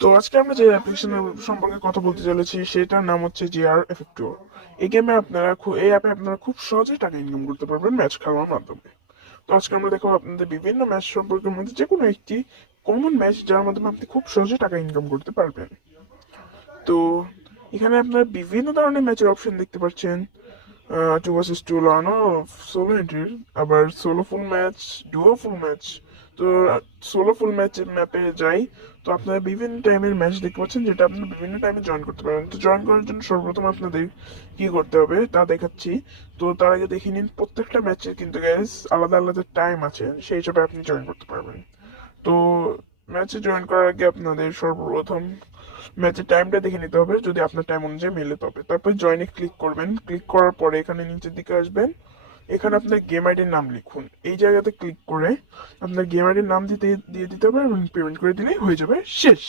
তো আজকে আমরা যে অ্যাপ্লিকেশনের সম্পর্কে কথা বলতে চলেছি সেটার নাম হচ্ছে জিআর এফেক্টুর। এই গেমে আপনারা এই অ্যাপে আপনারা খুব সহজেই টাকা ইনকাম করতে পারবেন ম্যাচ খেলার মাধ্যমে। তো আজকে আমরা দেখো আপনাদের বিভিন্ন ম্যাচ সম্পর্কের মধ্যে যে কোনো একটি কমন ম্যাচ যার মাধ্যমে আপনি খুব সহজে টাকা ইনকাম করতে পারবেন। তো এখানে আপনারা বিভিন্ন ধরনের ম্যাচের অপশন দেখতে পাচ্ছেন। 2 vs 2 লানো, সোলো এন্ট্রির, আবার সোলো ফুল ম্যাচ, ডুও ফুল ম্যাচ। তো সোলো ফুল ম্যাচের ম্যাপে যাই। তো আপনারা বিভিন্ন টাইমের ম্যাচ দেখতে পাচ্ছেন যেটা আপনারা বিভিন্ন টাইমে জয়েন করতে পারবেন। তো জয়েন করার জন্য সর্বপ্রথম আপনাদের কি করতে হবে তা দেখাচ্ছি। তো তার আগে দেখে নিন প্রত্যেকটা ম্যাচের কিন্তু গ্যাস আলাদা আলাদা টাইম আছে, সেই হিসাবে আপনি জয়েন করতে পারবেন। তো ম্যাচে জয়েন করার আগে আপনাদের সর্বপ্রথম ম্যাচের টাইমটা দেখে নিতে হবে, যদি আপনার টাইম অনুযায়ী মেলে তবে তারপর জয়েনে ক্লিক করবেন। ক্লিক করার পরে এখানে নিচের দিকে আসবেন, এখানে আপনার গেম আইডির নাম লিখুন। এই জায়গাতে ক্লিক করে আপনার গেম আইডির নাম দিয়ে দিতে হবে এবং পেমেন্ট করে দিলেই হয়ে যাবে শেষ।